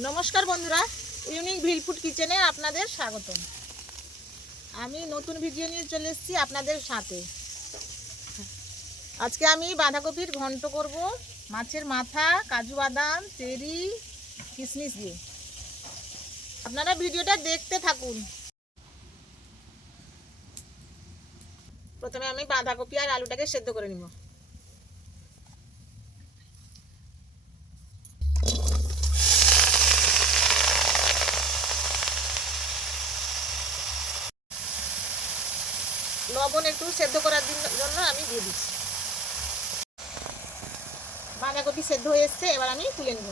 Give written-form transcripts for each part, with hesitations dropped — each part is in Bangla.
নমস্কার বন্ধুরা, ইউনিক ভিল ফুড কিচেনে আপনাদের স্বাগতম। আমি নতুন ভিডিও নিয়ে চলে এসেছি আপনাদের সাথে। আজকে আমি বাঁধাকপির ঘন্ট করব মাছের মাথা, কাজু বাদাম, চেরি, কিশমিশ দিয়ে। আপনারা ভিডিওটা দেখতে থাকুন। প্রথমে আমি বাঁধাকপি আর আলুটাকে সেদ্ধ করে নিব। লবণ একটু সেদ্ধ করার জন্য আমি দিয়ে দিচ্ছি। বাঁধাকপি সেদ্ধ হয়ে এসছে, এবার আমি তুলে নেব।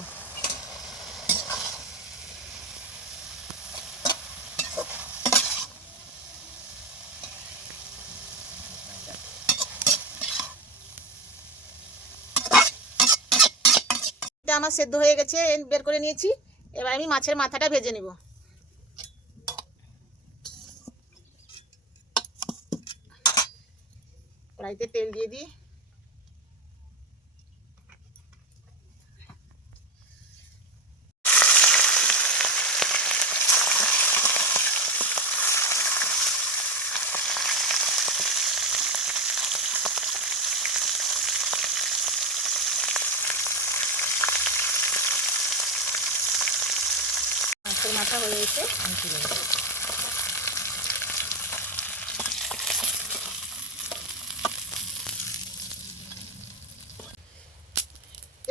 আমার সেদ্ধ হয়ে গেছে, বের করে নিয়েছি। এবার আমি মাছের মাথাটা ভেজে নেব। কড়াইতে তেল দিয়ে দিই। মাছের মাথা হয়ে গেছে, আমি তুলে নেব।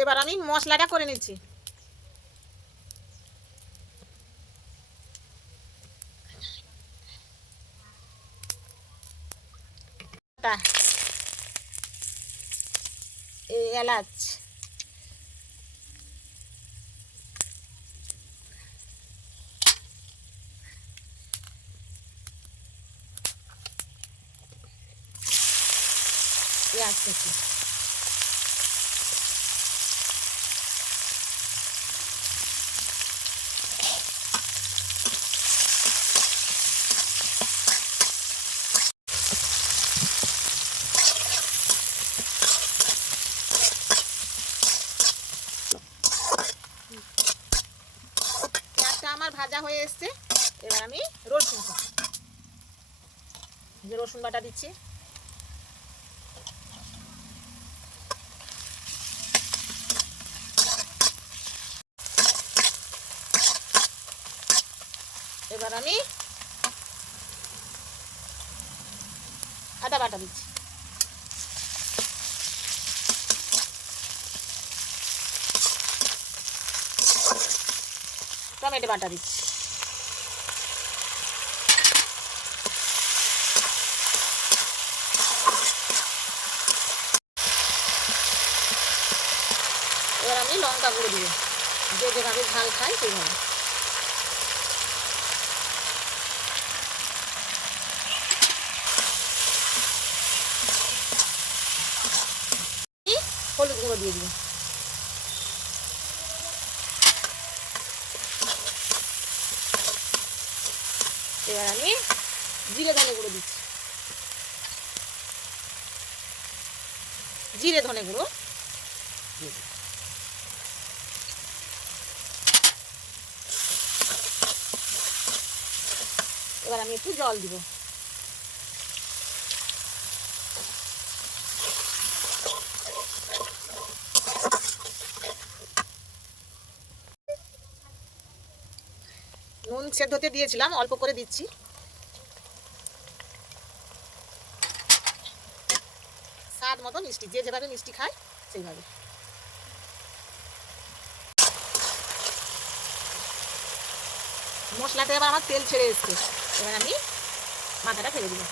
এবার আমি মশলাটা করে নিচ্ছি। এলাচ, পেঁয়াজ কুচি, পেঁয়াজটা আমার ভাজা হয়ে এসছে। এবার আমি রসুন বাটা দিচ্ছি। এবার আমি আদা বাটা দিচ্ছি। টমেটো বাটা দিচ্ছি। এবার আমি লঙ্কা গুঁড়ো দিব, যে যেভাবে ঝাল খাই সেইভাবে। হলুদ গুঁড়ো দিয়ে দিব। এবার আমি জিরে ধনে গুঁড়ো দিচ্ছি। জিরে ধনে গুঁড়ো দিয়ে দিচ্ছি। এবার আমি একটু জল দিব। নুন সেদ্ধতে দিয়েছিলাম, অল্প করে দিচ্ছি। স্বাদ মতো মিষ্টি, যে যেভাবে মিষ্টি খায় সেইভাবে। মশলাতে এবার আমার তেল ছেড়ে এসছে। এবার আমি মাথাটা ফেলে দিব।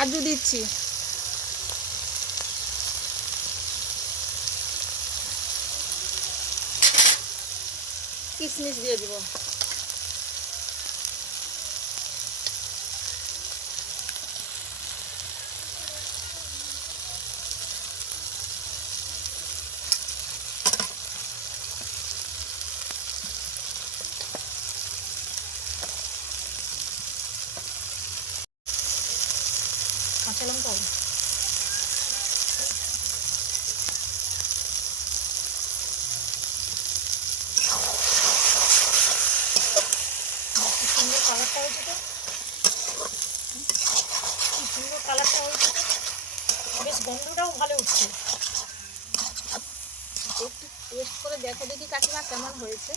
কাজু দিচ্ছি, কিশমিশ দিয়ে দিব। কাঁচা লঙ্কা সুন্দর কালারটা হয়েছে তো, কি সুন্দর কালারটা হয়েছে তো, বেশ গন্ধটাও ভালো উঠছে। একটু টেস্ট করে দেখো দেখি কাকিমা কেমন হয়েছে।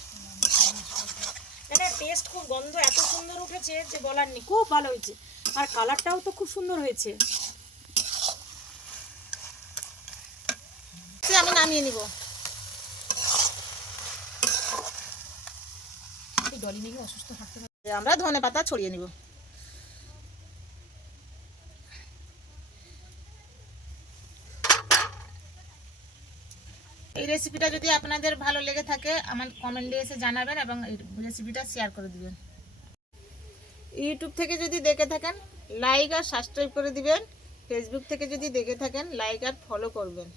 না টেস্ট খুব, গন্ধ এত সুন্দর উঠেছে যে বলার নেই, খুব ভালো হয়েছে। আর কালারটাও তো খুব সুন্দর হয়েছে। আমি নামিয়ে নিব। ডলি নাকি অসুস্থ থাকতে পারে। আমরা ধনে পাতা ছড়িয়ে নিব। এই রেসিপিটা যদি আপনাদের ভালো লেগে থাকে আমার কমেন্টে এসে জানাবেন এবং এই রেসিপিটা শেয়ার করে দিবেন। ইউটিউব থেকে যদি দেখে থাকেন লাইক আর সাবস্ক্রাইব করে দিবেন। ফেসবুক থেকে যদি দেখে থাকেন লাইক আর ফলো করবেন।